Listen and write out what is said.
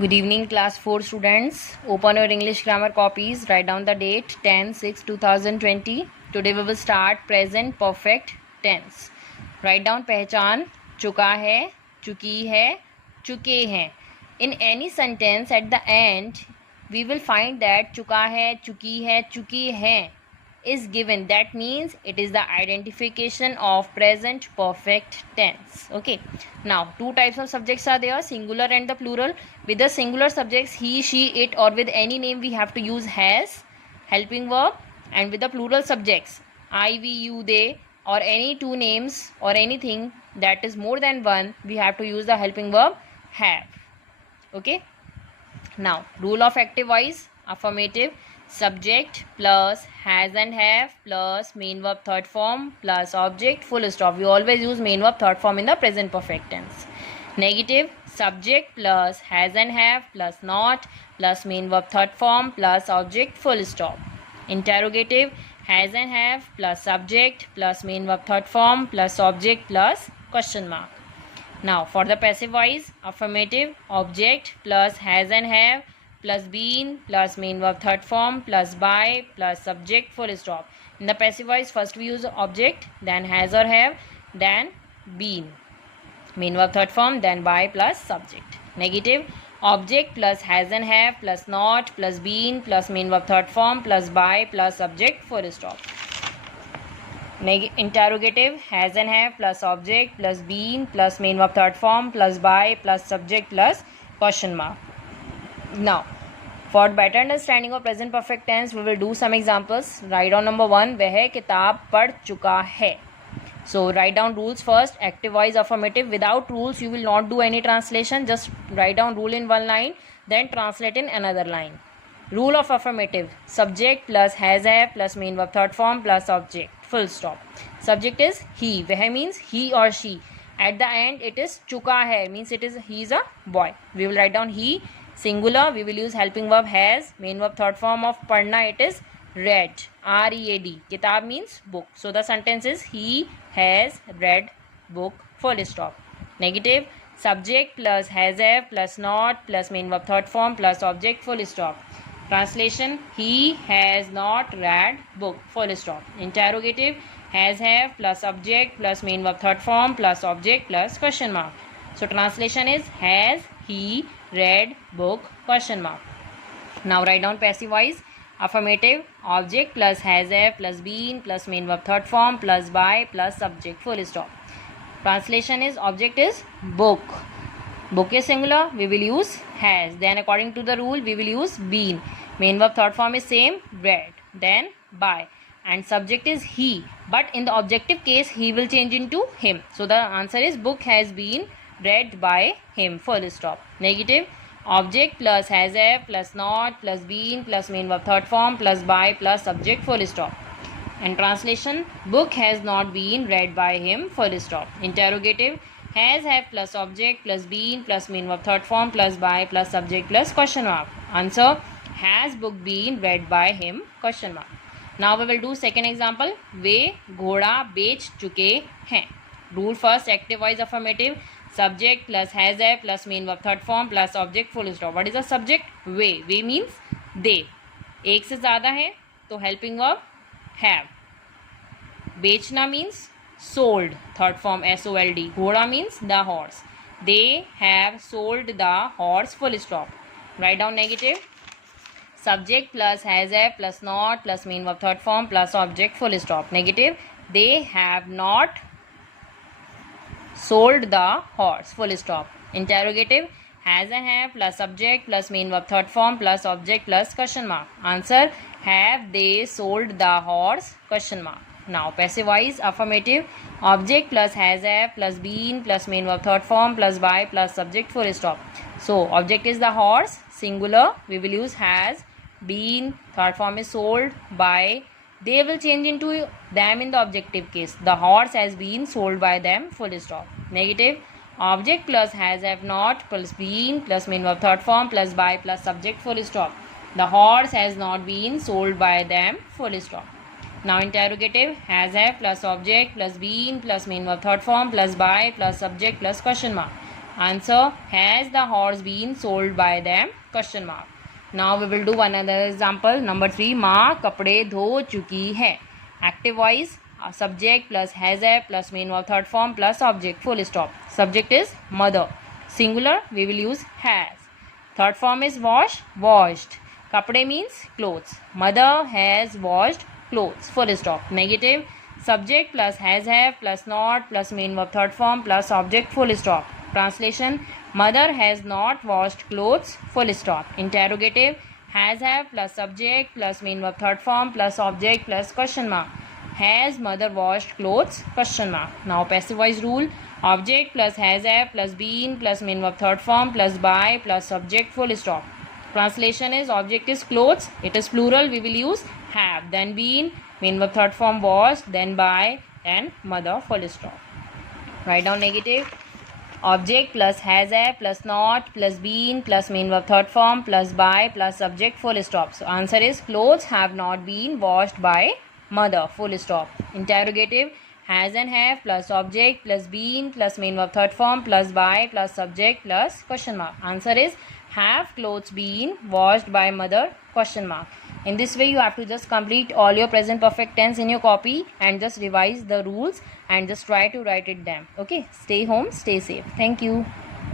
Good evening, class 4 students. Open your English grammar copies. Write down the date 10/6/2020. Today we will start present perfect tense. Write down पहचान चुका है, चुकी है, चुके हैं. In any sentence at the end, we will find that चुका है, चुकी है, चुकी हैं is given. That means it is the identification of present perfect tense. Okay, now two types of subjects are there, singular and the plural. With the singular subjects he, she, it, or with any name we have to use has, helping verb. And with the plural subjects I, we, you, they, or any two names or anything that is more than one, we have to use the helping verb have. Okay, now rule of active voice: affirmative, subject plus has and have plus main verb third form plus object full stop. We always use main verb third form in the present perfect tense. Negative, subject plus has and have plus not plus main verb third form plus object full stop. Interrogative, has and have plus subject plus main verb third form plus object plus question mark. Now for the passive voice: affirmative, object plus has and have plus been plus main verb third form plus by plus subject full stop. In the passive voice, first we use object, then has or have, then been, main verb third form, then by plus subject. Negative, object plus has and have plus not plus been plus main verb third form plus by plus subject full stop. Interrogative, has and have plus object plus been plus main verb third form plus by plus subject plus question mark. Now for better understanding of present perfect tense, we will do some examples. Write down number 1, वह किताब पढ़ चुका है. So write down rules first. Active voice affirmative. Without rules you will not do any translation. Just write down rule in one line, then translate in another line. Rule of affirmative: subject plus has have plus main verb third form plus object full stop. Subject is he. वह means he or she. At the end it is चुका है, means it is he is a boy. We will write down he. Singular, we will use helping verb has. Main verb third form of पढ़ना, it is read, R-E-A-D. किताब means book. So the sentence is he has read book full stop. Negative, subject plus has have plus not plus main verb third form plus object full stop. Translation: he has not read book full stop. Interrogative, has have plus subject plus main verb third form plus object plus question mark. So translation is has he read book question mark. Now write down passive voice: affirmative, object plus has have plus been plus main verb third form plus by plus subject full stop. Translation is object is book. Book is singular, we will use has. Then according to the rule we will use been. Main verb third form is same, read, then by, and subject is he, but in the objective case he will change into him. So the answer is book has been read by him full stop. Negative, object plus has have plus not plus been plus main verb third form plus by plus subject full stop. And translation: book has not been read by him full stop. Interrogative, has have plus object plus been plus main verb third form plus by plus subject plus question mark. Answer: has book been read by him question mark. Now we will do second example. वे घोड़ा बेच चुके हैं. Rule first, active voice affirmative, subject plus has have plus main verb third form plus object full stop. What is the subject? Way. Way means they. एक से ज़्यादा है तो helping verb have. बेचना means sold, third form SOLD. घोड़ा means the horse. They have sold the horse full stop. Write down negative: subject plus has have plus not plus main verb third form plus object full stop. Negative, they have not sold the horse full stop. Interrogative, has and have plus subject plus main verb third form plus object plus question mark. Answer: have they sold the horse question mark. Now passive voice affirmative, object plus has have plus been plus main verb third form plus by plus subject full stop. So object is the horse, singular, we will use has. Been, third form is sold. By, they will change into them in the objective case. The horse has been sold by them full stop. Negative, object plus has have not plus been plus main verb third form plus by plus subject full stop. The horse has not been sold by them full stop. Now interrogative, has have plus object plus been plus main verb third form plus by plus subject plus question mark. Answer, has the horse been sold by them? Question mark. Now we will do one other example. Number 3, माँ कपड़े धो चुकी है. Active voice, subject plus has a plus main verb third form plus object, full stop. Subject is mother. Singular, we will use has. Third form is wash, washed. Kapde means clothes. Mother has washed clothes, full stop. Negative, subject plus has have plus not plus main verb third form plus object, full stop. Translation, mother has not washed clothes, full stop. Interrogative, has have plus subject plus main verb third form plus object plus question mark. Has mother washed clothes? Question mark. Now passive voice rule, object plus has have plus been plus main verb third form plus by plus subject, full stop. Translation is, object is clothes, it is plural, we will use have, then been, main verb third form was, then by, then mother, full stop. Write down negative. Object plus has a plus not plus been plus main verb third form plus by plus subject, full stop. So answer is, clothes have not been washed by mother, full stop. Interrogative, has and have plus object plus been plus main verb third form plus by plus subject plus question mark. Answer is, have clothes been washed by mother? Question mark. In this way, you have to just complete all your present perfect tense in your copy and just revise the rules and just try to write it down. Okay, stay home, stay safe. Thank you.